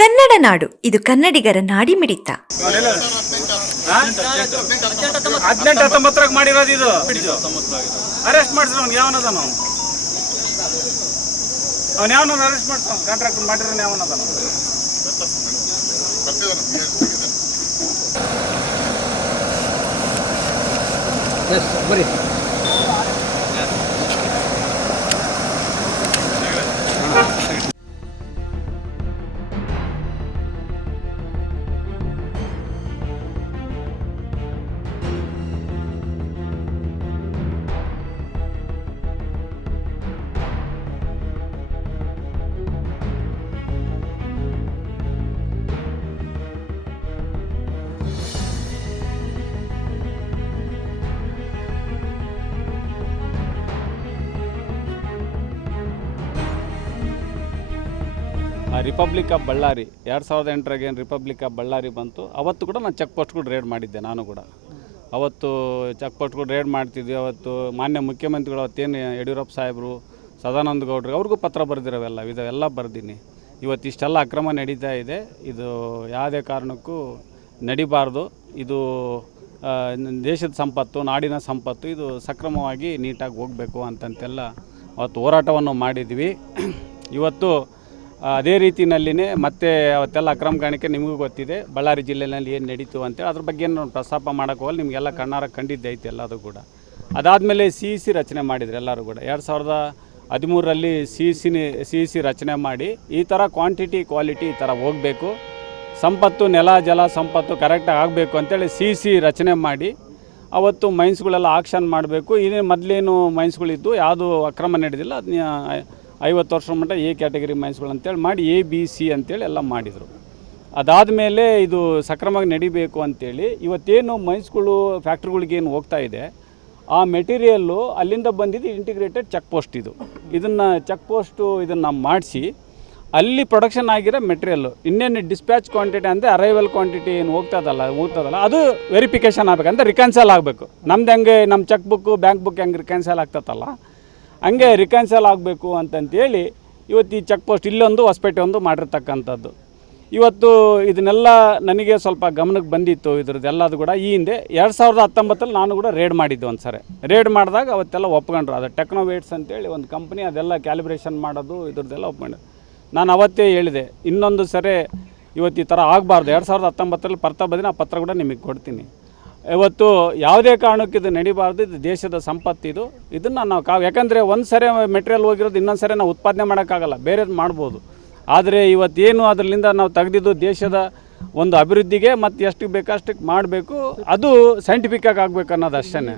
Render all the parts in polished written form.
ಕನ್ನಡ ನಾಡು, ಇದು ಕನ್ನಡಿಗರ ನಾಡಿಮಿಡಿತ. 18-19 ಮಾಡಿರೋದು ಇದು. ಅರೆಸ್ಟ್ ಮಾಡಿಸ್ರ ಅವ್ನು ಯಾವನದ ಅವ್ನು ಯಾವನ ಅರೆಸ್ಟ್ ಮಾಡ್ತಾನ ಕಾಂಟ್ರಾಕ್ಟ್ ಮಾಡಿರೋನು ಯಾವನದ ಬರೀ ರಿಪಬ್ಲಿಕ್ ಆಫ್ ಬಳ್ಳಾರಿ 2008 ಏನು ರಿಪಬ್ಲಿಕ್ ಆಫ್ ಬಳ್ಳಾರಿ ಬಂತು. ಅವತ್ತು ಕೂಡ ನಾನು ಚೆಕ್ ಪೋಸ್ಟ್ಗಳು ರೇಡ್ ಮಾಡಿದ್ದೆ. ನಾನು ಕೂಡ ಅವತ್ತು ಚೆಕ್ ಪೋಸ್ಟ್ಗಳು ರೇಡ್ ಮಾಡ್ತಿದ್ವಿ. ಅವತ್ತು ಮಾನ್ಯ ಮುಖ್ಯಮಂತ್ರಿಗಳು ಅವತ್ತೇನು ಯಡಿಯೂರಪ್ಪ ಸಾಹೇಬರು, ಸದಾನಂದ ಗೌಡ್ರಿಗೆ ಅವ್ರಿಗೂ ಪತ್ರ ಬರೆದಿರೋವೆಲ್ಲ ಇದೆಲ್ಲ ಬರೆದೀನಿ. ಇವತ್ತು ಇಷ್ಟೆಲ್ಲ ಅಕ್ರಮ ನಡೀತಾ ಇದೆ. ಇದು ಯಾವುದೇ ಕಾರಣಕ್ಕೂ ನಡಿಬಾರ್ದು. ಇದು ದೇಶದ ಸಂಪತ್ತು, ನಾಡಿನ ಸಂಪತ್ತು, ಇದು ಸಕ್ರಮವಾಗಿ ನೀಟಾಗಿ ಹೋಗಬೇಕು ಅಂತಂತೆಲ್ಲ ಅವತ್ತು ಹೋರಾಟವನ್ನು ಮಾಡಿದ್ವಿ. ಇವತ್ತು ಅದೇ ರೀತಿಯಲ್ಲಿನೇ ಮತ್ತೆ ಅವತ್ತೆಲ್ಲ ಅಕ್ರಮ ಕಾಣಿಕೆ ನಿಮಗೂ ಗೊತ್ತಿದೆ. ಬಳ್ಳಾರಿ ಜಿಲ್ಲೆಯಲ್ಲಿ ಏನು ನಡೀತು ಅಂತೇಳಿ ಅದ್ರ ಬಗ್ಗೆ ನಾನು ಪ್ರಸ್ತಾಪ ಮಾಡೋಕ್ಕೆ ಹೋಗಲ್ಲ. ನಿಮಗೆಲ್ಲ ಕಣ್ಣಾರ ಕಂಡಿದ್ದೈತೆ ಎಲ್ಲದು ಕೂಡ. ಅದಾದಮೇಲೆ CEC ರಚನೆ ಮಾಡಿದ್ರು ಎಲ್ಲರೂ ಕೂಡ. 2013ರಲ್ಲಿ CEC ರಚನೆ ಮಾಡಿ ಈ ಥರ ಕ್ವಾಂಟಿಟಿ ಕ್ವಾಲಿಟಿ ಈ ಥರ ಹೋಗಬೇಕು, ಸಂಪತ್ತು ನೆಲ ಜಲ ಸಂಪತ್ತು ಕರೆಕ್ಟಾಗಿ ಆಗಬೇಕು ಅಂತೇಳಿ CEC ರಚನೆ ಮಾಡಿ ಅವತ್ತು ಮೈನ್ಸ್ಗಳೆಲ್ಲ ಆಕ್ಷನ್ ಮಾಡಬೇಕು. ಇದೇ ಮೊದಲೇನು ಮೈನ್ಸ್ಗಳಿದ್ದು ಯಾವುದು ಅಕ್ರಮ ನಡೆದಿಲ್ಲ, ಅದನ್ನ 50 ವರ್ಷ ಮಟ್ಟ A ಕ್ಯಾಟಗರಿ ಮೈನ್ಸ್ಗಳು ಅಂತೇಳಿ ಮಾಡಿ ABC ಅಂತೇಳಿ ಎಲ್ಲ ಮಾಡಿದರು. ಅದಾದಮೇಲೆ ಇದು ಸಕ್ರಮವಾಗಿ ನಡಿಬೇಕು ಅಂತೇಳಿ ಇವತ್ತೇನು ಮೈನ್ಸ್ಗಳು ಫ್ಯಾಕ್ಟ್ರಿಗಳಿಗೇನು ಹೋಗ್ತಾ ಇದೆ ಆ ಮೆಟೀರಿಯಲ್ಲು ಅಲ್ಲಿಂದ ಬಂದಿದ್ದು ಇಂಟಿಗ್ರೇಟೆಡ್ ಚೆಕ್ ಪೋಸ್ಟ್. ಇದನ್ನು ಚೆಕ್ ಪೋಸ್ಟು ಇದನ್ನು ಮಾಡಿಸಿ ಅಲ್ಲಿ ಪ್ರೊಡಕ್ಷನ್ ಆಗಿರೋ ಮೆಟೀರಿಯಲ್ಲು ಇನ್ನೇನು ಡಿಸ್ಪ್ಯಾಚ್ ಕ್ವಾಂಟಿಟಿ ಅಂದರೆ ಅರೈವಲ್ ಕ್ವಾಂಟಿಟಿ ಏನು ಹೋಗ್ತದಲ್ಲ ಅದು ವೆರಿಫಿಕೇಷನ್ ಆಗಬೇಕು, ಅಂದರೆ ರಿಕನ್ಸಲ್ ಆಗಬೇಕು. ನಮ್ದು ಹೆಂಗೆ ನಮ್ಮ ಚೆಕ್ ಬುಕ್ಕು ಬ್ಯಾಂಕ್ ಬುಕ್ ಹೆಂಗೆ ರಿಕನ್ಸಲ್ ಆಗ್ತದಲ್ಲ ಹಂಗೆ ರಿಕನ್ಸಲ್ ಆಗಬೇಕು ಅಂತಂತೇಳಿ ಇವತ್ತು ಈ ಚೆಕ್ ಪೋಸ್ಟ್ ಇಲ್ಲೊಂದು ಹೊಸಪೇಟೆ ಒಂದು ಮಾಡಿರ್ತಕ್ಕಂಥದ್ದು. ಇವತ್ತು ಇದನ್ನೆಲ್ಲ ನನಗೆ ಸ್ವಲ್ಪ ಗಮನಕ್ಕೆ ಬಂದಿತ್ತು ಇದ್ರದ್ದೆಲ್ಲದು ಕೂಡ. ಈ ಹಿಂದೆ 2019ರಲ್ಲಿ ನಾನು ಕೂಡ ರೇಡ್ ಮಾಡಿದ್ದೆ ಒಂದು ಸರಿ. ರೇಡ್ ಮಾಡಿದಾಗ ಅವತ್ತೆಲ್ಲ ಒಪ್ಕೊಂಡ್ರು. ಅದು ಟೆಕ್ನೋವೇಟ್ಸ್ ಅಂತೇಳಿ ಒಂದು ಕಂಪ್ನಿ, ಅದೆಲ್ಲ ಕ್ಯಾಲಿಬ್ರೇಷನ್ ಮಾಡೋದು ಇದ್ರದ್ದೆಲ್ಲ ಒಪ್ಕೊಂಡು ನಾನು ಅವತ್ತೇ ಹೇಳಿದೆ ಇನ್ನೊಂದು ಸರಿ ಇವತ್ತು ಈ ಥರ ಆಗಬಾರ್ದು. 2019ರಲ್ಲಿ ಪತ್ರ ಬಂದಿನ ಆ ಪತ್ರ ಕೂಡ ನಿಮಗೆ ಕೊಡ್ತೀನಿ. ಇವತ್ತು ಯಾವುದೇ ಕಾರಣಕ್ಕೆ ಇದು ನಡಿಬಾರ್ದು. ಇದು ದೇಶದ ಸಂಪತ್ತಿದು. ಇದನ್ನು ನಾವು ಯಾಕಂದರೆ ಒಂದು ಸರಿ ಮೆಟೀರಿಯಲ್ ಹೋಗಿರೋದು ಇನ್ನೊಂದು ಸರಿ ನಾವು ಉತ್ಪಾದನೆ ಮಾಡೋಕ್ಕಾಗಲ್ಲ, ಬೇರೆದು ಮಾಡ್ಬೋದು. ಆದರೆ ಇವತ್ತೇನು ಅದರಿಂದ ನಾವು ತೆಗೆದಿದ್ದು ದೇಶದ ಒಂದು ಅಭಿವೃದ್ಧಿಗೆ ಮತ್ತು ಎಷ್ಟು ಬೇಕಷ್ಟಕ್ಕೆ ಮಾಡಬೇಕು, ಅದು ಸೈಂಟಿಫಿಕ್ಕಾಗಿ ಆಗಬೇಕು ಅನ್ನೋದು ಅಷ್ಟೇ.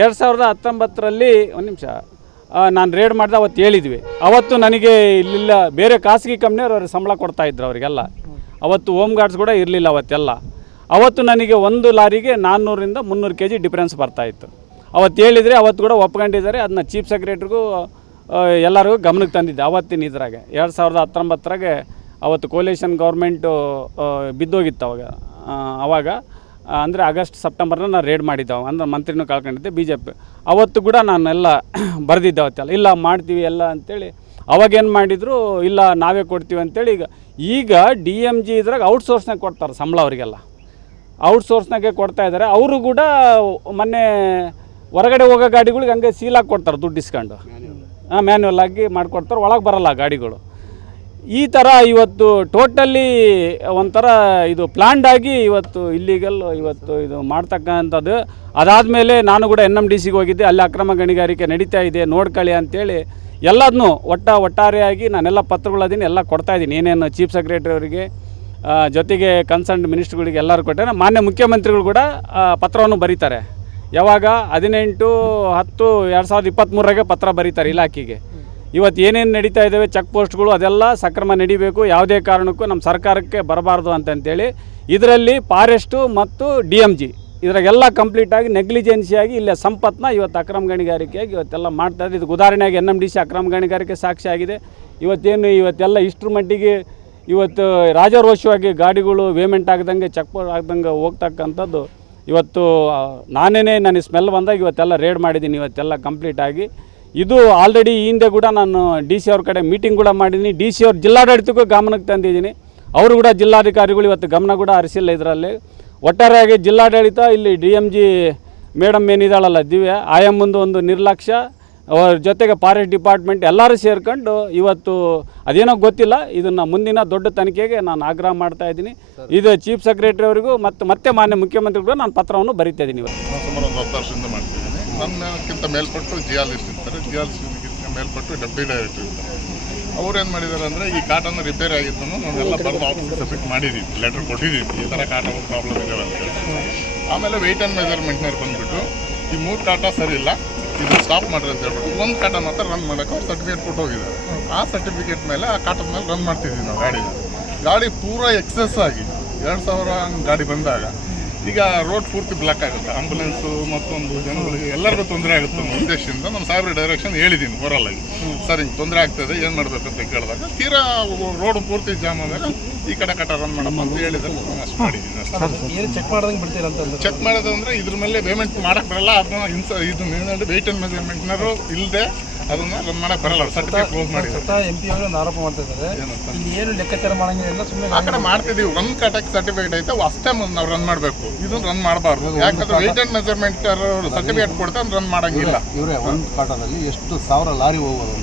2019ರಲ್ಲಿ ಒಂದು ನಿಮಿಷ ನಾನು ರೇಡ್ ಮಾಡಿದೆ. ಅವತ್ತು ಹೇಳಿದ್ವಿ. ಅವತ್ತು ನನಗೆ ಇಲ್ಲಿಲ್ಲ ಬೇರೆ ಖಾಸಗಿ ಕಂಪ್ನಿಯವ್ರು ಸಂಬಳ ಕೊಡ್ತಾಯಿದ್ರು ಅವರಿಗೆಲ್ಲ. ಅವತ್ತು ಹೋಮ್ ಗಾರ್ಡ್ಸ್ ಕೂಡ ಇರಲಿಲ್ಲ ಅವತ್ತೆಲ್ಲ. ಅವತ್ತು ನನಗೆ ಒಂದು ಲಾರಿಗೆ 400ರಿಂದ 300 kg ಡಿಫ್ರೆನ್ಸ್ ಬರ್ತಾಯಿತ್ತು. ಅವತ್ತು ಹೇಳಿದರೆ ಅವತ್ತು ಕೂಡ ಒಪ್ಕೊಂಡಿದ್ದಾರೆ. ಅದನ್ನ ಚೀಫ್ ಸೆಕ್ರೆಟ್ರಿಗೂ ಎಲ್ಲರಿಗೂ ಗಮನಕ್ಕೆ ತಂದಿದ್ದೆ ಅವತ್ತಿನ ಇದ್ರಾಗೆ. 2019ರಾಗೆ ಅವತ್ತು ಕೋಲೇಷನ್ ಗೌರ್ಮೆಂಟು ಬಿದ್ದೋಗಿತ್ತು ಅವಾಗ ಅಂದರೆ ಆಗಸ್ಟ್ ಸೆಪ್ಟೆಂಬರ್ನ ನಾನು ರೇಡ್ ಮಾಡಿದ್ದೆ. ಅಂದರೆ ಮಂತ್ರಿನೂ ಕಳ್ಕೊಂಡಿದ್ದೆ BJP. ಅವತ್ತು ಕೂಡ ನಾನೆಲ್ಲ ಬರೆದಿದ್ದೆ ಅವತ್ತೆಲ್ಲ ಇಲ್ಲ ಮಾಡ್ತೀವಿ ಎಲ್ಲ ಅಂಥೇಳಿ. ಅವಾಗೇನು ಮಾಡಿದರು, ಇಲ್ಲ ನಾವೇ ಕೊಡ್ತೀವಿ ಅಂತೇಳಿ. ಈಗ DMG ಇದ್ರಾಗ ಔಟ್ಸೋರ್ಸ್ನಾಗ ಕೊಡ್ತಾರೆ ಸಂಬಳ ಅವರಿಗೆಲ್ಲ. ಔಟ್ಸೋರ್ಸ್ನಾಗೆ ಕೊಡ್ತಾಯಿದ್ದಾರೆ. ಅವರು ಕೂಡ ಮೊನ್ನೆ ಹೊರಗಡೆ ಹೋಗೋ ಗಾಡಿಗಳಿಗೆ ಹಂಗೆ ಸೀಲಾಗಿ ಕೊಡ್ತಾರೆ, ದುಡ್ಡು ಇಸ್ಕೊಂಡು ಮ್ಯಾನ್ಯುವಲ್ ಆಗಿ ಮಾಡಿಕೊಡ್ತಾರೆ, ಒಳಗೆ ಬರೋಲ್ಲ ಗಾಡಿಗಳು. ಈ ಥರ ಇವತ್ತು ಟೋಟಲಿ ಒಂಥರ ಇದು ಪ್ಲ್ಯಾಂಡ್ ಆಗಿ ಇವತ್ತು ಇಲ್ಲಿಗಲ್ ಇವತ್ತು ಇದು ಮಾಡ್ತಕ್ಕಂಥದ್ದು. ಅದಾದಮೇಲೆ ನಾನು ಕೂಡ NMDCಗೆ ಹೋಗಿದ್ದೆ. ಅಲ್ಲಿ ಅಕ್ರಮ ಗಣಿಗಾರಿಕೆ ನಡೀತಾ ಇದೆ ನೋಡ್ಕೊಳ್ಳಿ ಅಂತೇಳಿ ಎಲ್ಲದನ್ನೂ ಒಟ್ಟಾರೆಯಾಗಿ ನಾನೆಲ್ಲ ಪತ್ರಗಳದೀನಿ, ಎಲ್ಲ ಕೊಡ್ತಾಯಿದ್ದೀನಿ. ಏನೇನು ಚೀಫ್ ಸೆಕ್ರೆಟರಿ ಅವರಿಗೆ ಜೊತೆಗೆ ಕನ್ಸರ್ನ್ ಮಿನಿಸ್ಟ್ರುಗಳಿಗೆ ಎಲ್ಲರೂ ಕೊಟ್ಟರೆ ಮಾನ್ಯ ಮುಖ್ಯಮಂತ್ರಿಗಳು ಕೂಡ ಪತ್ರವನ್ನು ಬರೀತಾರೆ. ಯಾವಾಗ 18/10/2023 ಪತ್ರ ಬರೀತಾರೆ ಇಲಾಖೆಗೆ. ಇವತ್ತು ಏನೇನು ನಡೀತಾ ಇದ್ದಾವೆ ಚೆಕ್ ಪೋಸ್ಟ್ಗಳು ಅದೆಲ್ಲ ಸಕ್ರಮ ನಡಿಬೇಕು, ಯಾವುದೇ ಕಾರಣಕ್ಕೂ ನಮ್ಮ ಸರ್ಕಾರಕ್ಕೆ ಬರಬಾರ್ದು ಅಂತಂತೇಳಿ ಇದರಲ್ಲಿ ಫಾರೆಸ್ಟು ಮತ್ತು DMG ಇದ್ರಾಗೆಲ್ಲ ಕಂಪ್ಲೀಟಾಗಿ ನೆಗ್ಲಿಜೆನ್ಸಿಯಾಗಿ ಇಲ್ಲೇ ಸಂಪತ್ತನ್ನ ಇವತ್ತು ಅಕ್ರಮ ಗಣಿಗಾರಿಕೆಯಾಗಿ ಇವತ್ತೆಲ್ಲ ಮಾಡ್ತಾಯಿದೆ. ಇದಕ್ಕೆ ಉದಾಹರಣೆಯಾಗಿ NMDC ಅಕ್ರಮ ಗಣಿಗಾರಿಕೆ ಸಾಕ್ಷಿ ಆಗಿದೆ. ಇವತ್ತೆಲ್ಲ ಇಷ್ಟರ ಮಟ್ಟಿಗೆ ಇವತ್ತು ರಾಜಾರೋಷವಾಗಿ ಗಾಡಿಗಳು ವೇಮೆಂಟ್ ಆಗದಂಗೆ ಚೆಕ್ ಪೋಸ್ಟ್ ಆಗದಂಗೆ ಹೋಗ್ತಕ್ಕಂಥದ್ದು. ಇವತ್ತು ನನಗೆ ಸ್ಮೆಲ್ ಬಂದಾಗ ಇವತ್ತೆಲ್ಲ ರೇಡ್ ಮಾಡಿದ್ದೀನಿ. ಇವತ್ತೆಲ್ಲ ಕಂಪ್ಲೀಟಾಗಿ ಇದು ಆಲ್ರೆಡಿ ಈ ಹಿಂದೆ ಕೂಡ ನಾನು DC ಅವ್ರ ಕಡೆ ಮೀಟಿಂಗ್ ಕೂಡ ಮಾಡಿದ್ದೀನಿ. DC ಅವ್ರ ಜಿಲ್ಲಾಡಳಿತಕ್ಕೂ ಗಮನಕ್ಕೆ ತಂದಿದ್ದೀನಿ. ಅವರು ಕೂಡ ಜಿಲ್ಲಾಧಿಕಾರಿಗಳು ಇವತ್ತು ಗಮನ ಕೂಡ ಹರಿಸಿಲ್ಲ ಇದರಲ್ಲಿ. ಒಟ್ಟಾರೆಯಾಗಿ ಜಿಲ್ಲಾಡಳಿತ ಇಲ್ಲಿ DMG ಮೇಡಮ್ ಏನಿದ್ದಾಳಲ್ಲ ದಿವ್ಯ ಆಯಮ್ಮಂದು ಒಂದು ನಿರ್ಲಕ್ಷ್ಯ, ಅವ್ರ ಜೊತೆಗೆ ಫಾರೆಸ್ಟ್ ಡಿಪಾರ್ಟ್ಮೆಂಟ್ ಎಲ್ಲರೂ ಸೇರ್ಕೊಂಡು ಇವತ್ತು ಅದೇನೋ ಗೊತ್ತಿಲ್ಲ, ಇದನ್ನು ಮುಂದಿನ ದೊಡ್ಡ ತನಿಖೆಗೆ ನಾನು ಆಗ್ರಹ ಮಾಡ್ತಾ ಇದ್ದೀನಿ. ಇದು ಚೀಫ್ ಸೆಕ್ರೆಟರಿ ಅವರಿಗೂ ಮತ್ತೆ ಮಾನ್ಯ ಮುಖ್ಯಮಂತ್ರಿಗಳು ನಾನು ಪತ್ರವನ್ನು ಬರೀತಾ ಇದ್ದೀನಿ. ನಾನು ಸುಮಾರು ಒಂದು 10 ವರ್ಷದಿಂದ ಮಾಡ್ತಿದ್ದೀನಿ. ನನ್ನಕ್ಕಿಂತ ಮೇಲ್ಪಟ್ಟು ಜಿಯಾಲಿಸ್ಟ್ ಇರ್ತಾರೆ, ಜಿಯಾಲಿಸ್ಟ್ಗಿಂತ ಮೇಲ್ಪಟ್ಟು ಡೆಪ್ಟಿ ಡೈರೆಕ್ಟರ್ ಇರ್ತಾರೆ. ಅವ್ರೇನು ಮಾಡಿದ್ದಾರೆ ಅಂದರೆ ಈ ಕಾಟನ್ನು ರಿಪೇರಿ ಆಗಿದ್ದನ್ನು ನಾನೆಲ್ಲ ಬರೆದು ಆಫೀಸ್ ಸಬ್ಮಿಟ್ ಮಾಡಿದ್ದೀವಿ, ಲೆಟರ್ ಕೊಟ್ಟಿದ್ದೀವಿ, ಈ ಥರ ಕಾಟ ಪ್ರಾಬ್ಲಮ್ ಇದ್ದಾವೆ ಅಂತೇಳಿ. ಆಮೇಲೆ ವೆಯ್ಟ್ ಆ್ಯಂಡ್ ಮೆಜರ್ಮೆಂಟ್ನವ್ರು ಬಂದುಬಿಟ್ಟು ಈ 3 ಕಾಟ ಸರಿ ಇಲ್ಲ, ಇದು ಸ್ಟಾಪ್ ಮಾಡಿರಿ ಅಂತ ಹೇಳ್ಬಿಟ್ಟು ಒಂದು ಕಾಟ ಮಾತ್ರ ರನ್ ಮಾಡೋಕ್ಕೆ ಅವ್ರು ಸರ್ಟಿಫಿಕೇಟ್ ಕೊಟ್ಟು ಹೋಗಿದ್ದಾರೆ. ಆ ಸರ್ಟಿಫಿಕೇಟ್ ಮೇಲೆ ಆ ಕಾಟದ ಮೇಲೆ ರನ್ ಮಾಡ್ತಿದ್ವಿ ನಾವು ಗಾಡಿ ಪೂರಾ ಎಕ್ಸೆಸ್ ಆಗಿ 2000 ಗಾಡಿ ಬಂದಾಗ ಈಗ ರೋಡ್ ಪೂರ್ತಿ ಬ್ಲಾಕ್ ಆಗುತ್ತೆ, ಆಂಬುಲೆನ್ಸು ಮತ್ತೊಂದು ಜನಗಳಿಗೆ ಎಲ್ಲರಿಗೂ ತೊಂದರೆ ಆಗುತ್ತೆ ಅನ್ನೋ ಉದ್ದೇಶದಿಂದ ನಮ್ಮ ಸಾಹೇಬ್ರ ಡೈರೆಕ್ಷನ್ ಹೇಳಿದ್ದೀನಿ ಓರಲ್ಲಾಗಿ. ಸರ್ ಹಿಂಗೆ ತೊಂದರೆ ಆಗ್ತದೆ, ಏನು ಮಾಡಬೇಕು ಅಂತ ಕೇಳಿದಾಗ ತೀರಾ ರೋಡ್ ಪೂರ್ತಿ ಜಾಮ್ ಆದಾಗ ಈ ಕಡೆ ಕಟ ರನ್ ಮಾಡಮ್ಮ ಅಂತ ಹೇಳಿದ್ರೆ ನಾನು ಅಷ್ಟು ಮಾಡಿದ್ದೀನಿ ಅಷ್ಟೇ. ಏನು ಚೆಕ್ ಮಾಡ್ದಂಗೆ ಬಿಡ್ತೀರ ಅಂತ ಚೆಕ್ ಮಾಡೋದಂದ್ರೆ ಇದ್ರ ಮೇಲೆ ಪೇಮೆಂಟ್ ಮಾಡೋಕ್ಕೆ ಬರಲ್ಲ, ಅದನ್ನ ಇದು ವೆಯ್ಟ್ ಆ್ಯಂಡ್ ಮೆಜರ್ಮೆಂಟ್ನವರು ಇಲ್ಲದೆ ಅದನ್ನು ರನ್ ಮಾಡೋಕ್ಕೆ ಬರಲ್ಲ, ಸರ್ಟಿಫಿಕೇಟ್ ಕ್ಲೋಸ್ ಮಾಡಿ. MP ಅವರು ಒಂದು ಆರೋಪ ಮಾಡ್ತಾ ಇದ್ದಾರೆ, ಇಲ್ಲಿ ಏನು ಲೆಕ್ಕಾಚಾರ ಮಾಡಂಗಿಲ್ಲ, ಸುಮ್ಮನೆ ಆ ಕಡೆ ಮಾಡ್ತಿದ್ದೀವಿ. ಒಂದು ಕಾಟಕ್ಕೆ ಸರ್ಟಿಫಿಕೇಟ್ ಐತೆ ಅಷ್ಟೇ ನಾವು ರನ್ ಮಾಡಬೇಕು, ಇದನ್ನು ರನ್ ಮಾಡಬಾರ್ದು. ಯಾಕಂದ್ರೆ ವೆಯ್ಟ್ ಆ್ಯಂಡ್ ಮೆಜರ್ಮೆಂಟ್ ಸರ್ಟಿಫಿಕೇಟ್ ಕೊಡ್ತಾರೆ ರನ್ ಮಾಡೋಂಗಿಲ್ಲ. ಇವರೇ ಒಂದು ಕಾಟದಲ್ಲಿ ಎಷ್ಟು 1000 ಲಾರಿ ಹೋಗೋದು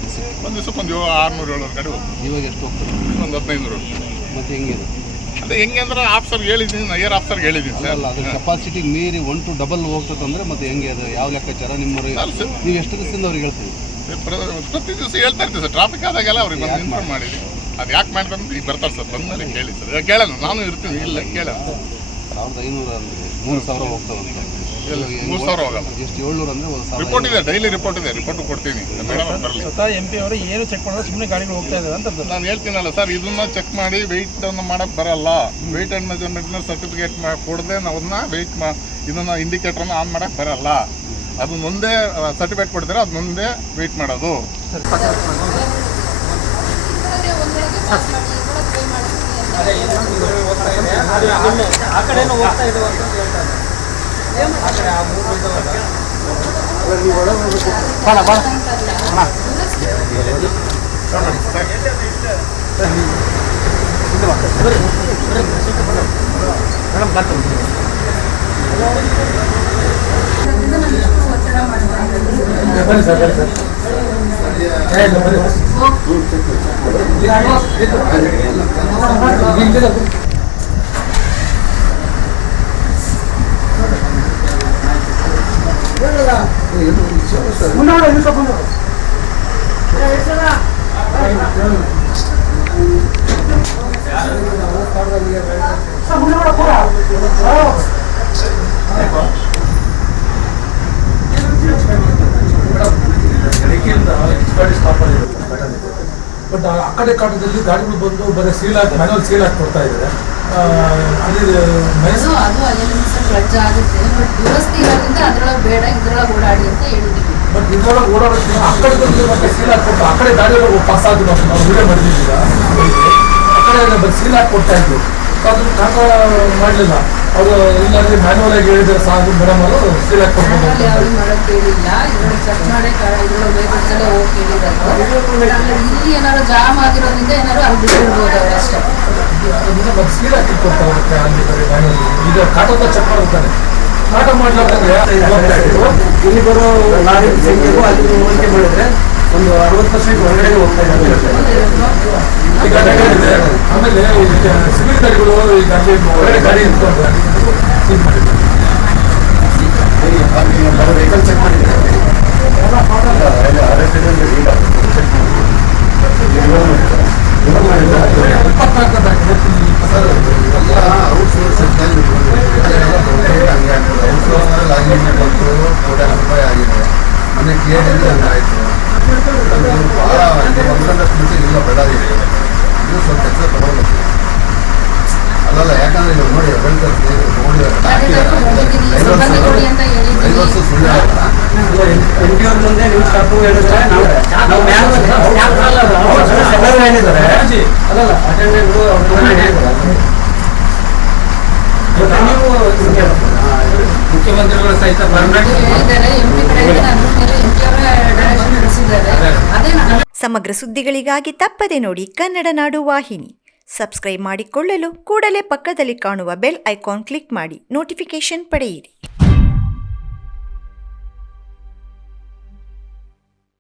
ಒಂದು ದಿವಸಕ್ಕೊಂದು 600-700 ಗಾಡಿ ಹೋಗ್ತದೆ. ಇವಾಗ ಎಷ್ಟು ಹೋಗ್ತದೆ? ಒಂದು 1500. ಮತ್ತು ಹೆಂಗಿದೆ? ಅದೇ ಹೆಂಗೆ ಅಂದ್ರೆ ಆಫೀಸರ್ಗೆ ಹೇಳಿದ್ದೀನಿ, ಏರ್ ಆಫೀಸರ್ಗೆ ಹೇಳಿದ್ದೀನಿ ಸರ್. ಅಲ್ಲ, ಅದು ಕೆಪಾಸಿಟಿ ಮೀರಿ 1 to double ಹೋಗ್ತದೆ ಅಂದರೆ ಮತ್ತೆ ಹೆಂಗೆ ಅದು ಯಾವ ಲೆಕ್ಕಾಚಾರ? ನಿಮ್ಮವ್ರಿಗೆ ನೀವು ಎಷ್ಟು ದಿವಸದಿಂದ ಅವ್ರಿಗೆ ಹೇಳ್ತೀವಿ? ಪ್ರತಿ ದಿವಸ ಹೇಳ್ತಾ ಇರ್ತೀವಿ ಸರ್, ಟ್ರಾಫಿಕ್ ಆದಾಗೆಲ್ಲ ಅವ್ರಿಗೆ ಬಂದು ಇನ್ಫಾರ್ಮ್ ಮಾಡಿದ್ವಿ. ಅದು ಯಾಕೆ ಮಾಡ್ತಾರೆ ಈಗ ಬರ್ತಾರೆ ಸರ್, ಬಂದಮೇಲೆ ಕೇಳಿ ಸರ್. ಕೇಳೋಣ, ನಾನು ಇರ್ತೀನಿ, ಇಲ್ಲ ಕೇಳೋಣ. 1500 ಅಂದರೆ 3000 ಹೋಗ್ತದಂತ. 3000 ಹೋಗಲ್ಲ, ಎಷ್ಟು 700 ಅಂದರೆ 1000. ರಿಪೋರ್ಟ್ ಇದೆ, ಡೈಲಿ ರಿಪೋರ್ಟ್ ಇದೆ, ರಿಪೋರ್ಟ್ ಕೊಡ್ತೀನಿ ಮೇಡಮ್ ಬರಲಿ. MP ಅವರು ಏನು ಚೆಕ್ ಮಾಡಿದ್ರೆ ಸುಮ್ಮನೆ ಗಾಡಿಗಳು ಹೋಗ್ತಾ ಇದ್ದಾರೆ ಅಂತ ನಾನು ಹೇಳ್ತೀನಲ್ಲ ಸರ್, ಇದನ್ನ ಚೆಕ್ ಮಾಡಿ ವೆಯ್ಟನ್ನು ಮಾಡೋಕ್ಕೆ ಬರಲ್ಲ. ವೆಯ್ಟ್ ಆ್ಯಂಡ್ ಮೆಜರ್ಮೆಂಟ್ನ ಸರ್ಟಿಫಿಕೇಟ್ ಕೊಡದೆ ನಾವನ್ನ ಇದನ್ನು ಇಂಡಿಕೇಟ್ರನ್ನ ಆನ್ ಮಾಡೋಕ್ಕೆ ಬರಲ್ಲ. ಅದನ್ನೊಂದೇ ಸರ್ಟಿಫಿಕೇಟ್ ಕೊಡ್ತಾರೆ, ಅದನ್ನೊಂದೇ ವೆಯ್ಟ್ ಮಾಡೋದು. ಬಟ್ ಆ ಕಡೆ ಕಾಟದಲ್ಲಿ ಗಾಡಿಗಳು ಬಂದು ಬರೀ ಸೀಲ್ ಹಾಕಿ ಮ್ಯಾನುವಲ್ ಸೀಲ್ ಹಾಕಿ ಕೊಡ್ತಾ ಇದ್ದಾರೆ. ಅಲ್ಲಿ ಖರ್ಚು ಆಗುತ್ತೆ, ಬಟ್ ದುರಸ್ತಿ ಇರೋದ್ರಿಂದ ಅದ್ರೊಳಗೆ ಬೇಡ, ಇದ್ರೊಳಗೆ ಓಡಾಡಿ ಅಂತ ಹೇಳಿದ್ದೀವಿ. ಬಟ್ ಇದ್ರೊಳಗೆ ಓಡಾಡೋದು ಆ ಕಡೆ ಬಂದು ಮತ್ತೆ ಸೀಲ್ ಹಾಕಿ ಕೊಟ್ಟು ಆ ಕಡೆ ಗಾಡಿಗಳು ಪಾಸ್ ಆದ್ರು ನಾವು ವಿಡಿಯೋ ಮಾಡಿದ್ದೀವಿ. ಆ ಕಡೆ ಬರೀ ಸೀಲ್ ಹಾಕಿ ಕೊಡ್ತಾ ಇದ್ವಿ, ಅದನ್ನು ಕಾಟ ಮಾಡಲಿಲ್ಲ ಅವರು. ಇಲ್ಲಾಂದ್ರೆ ಮ್ಯಾನುವಲ್ ಆಗಿ ಹೇಳಿದ್ರೆ ಸಾಕು ಮೇಡಮ್ ಅವರು ಸೀಲ್ ಹಾಕಿ ಕೊಡ್ಬೋದು. ಯಾವ್ದು ಮಾಡೋಕ್ಕೆ ಹೇಳಿಲ್ಲ, ಇದ್ರೊಳಗೆ ಚೆಕ್ ಮಾಡಿ ಇದ್ರೊಳಗೆ ವೆಹಿಕಲ್ಸ್ ಎಲ್ಲ ಹೋಗಿ ಕೇಳಿರೋದು. ಇಲ್ಲಿ ಏನಾದ್ರು ಜಾಮ್ ಆಗಿರೋದ್ರಿಂದ ಏನಾದ್ರು ಅಲ್ಲಿ ಬಿಟ್ಟಿರ್ಬೋದು ಅವ್ರು ಅಷ್ಟೇ. ಮತ್ತೆ ಸೀಲ್ ಹಾಕಿ ಕೊಡ್ತಾ ಹೋಗುತ್ತೆ ಅಲ್ಲಿ ಬರೀ ಮ್ಯಾನುವಲ್. ಈಗ ಕಾಟದ ಚೆಕ್ ಮಾಡ್ತಾರೆ, ಕಾಟ ಮಾಡ್ಲಾರ್ದಂಗೆ ಇಲ್ಲಿ ಬರೋ ಲಾರಿ ಸಂಖ್ಯೆಗೂ ಅಲ್ಲಿ ಹೋಲಿಕೆ ಮಾಡಿದ್ರೆ ಒಂದು 60% ಹೊರಗಡೆ ಹೋಗ್ತಾ ಇದೆ. ಆಮೇಲೆ ಸಿವಿಲ್ ಗಾಡಿಗಳು ಈಗ ಅಲ್ಲಿ ಹೊರಗಡೆ ಗಾಡಿ ಇಟ್ಕೊಂಡು ಸೀಲ್ ಮಾಡಿದ್ದಾರೆ. ವೆಹಿಕಲ್ ಚೆಕ್ ಮಾಡಿದ್ದಾರೆ, ಮೊನ್ನೆ ಕ್ಲಿಯರ್ ಆಯಿತು. ಭಾಳ ಇಲ್ಲ ಬಳ್ಳಾರಿ ಇದು ಸ್ವಲ್ಪ ಕೆಲಸ ತಗೊಳ್ಬೇಕು. ಅಲ್ಲಲ್ಲ, ಯಾಕಂದ್ರೆ ಇವಾಗ ನೋಡಿ ಡ್ರೈವರ್ಸು ಸುಳ್ಳು ಆಗಲ್ಲ. ಮುಂದೆ ನೀವು ಸ್ಟಾಪು ಹೇಳಿದ್ರೆ ಅಲ್ಲಲ್ಲ ಅಟೆಂಡೆಂಟ್ಗಳು ಮುಖ್ಯಮಂತ್ರಿಗಳು ಸಹಿತ ಸಮಗ್ರ ಸುದ್ದಿಗಳಿಗಾಗಿ ತಪ್ಪದೆ ನೋಡಿ ಕನ್ನಡ ನಾಡು ವಾಹಿನಿ. ಸಬ್ಸ್ಕ್ರೈಬ್ ಮಾಡಿಕೊಳ್ಳಲು ಕೂಡಲೇ ಪಕ್ಕದಲ್ಲಿ ಕಾಣುವ ಬೆಲ್ ಐಕಾನ್ ಕ್ಲಿಕ್ ಮಾಡಿ ನೋಟಿಫಿಕೇಶನ್ ಪಡೆಯಿರಿ.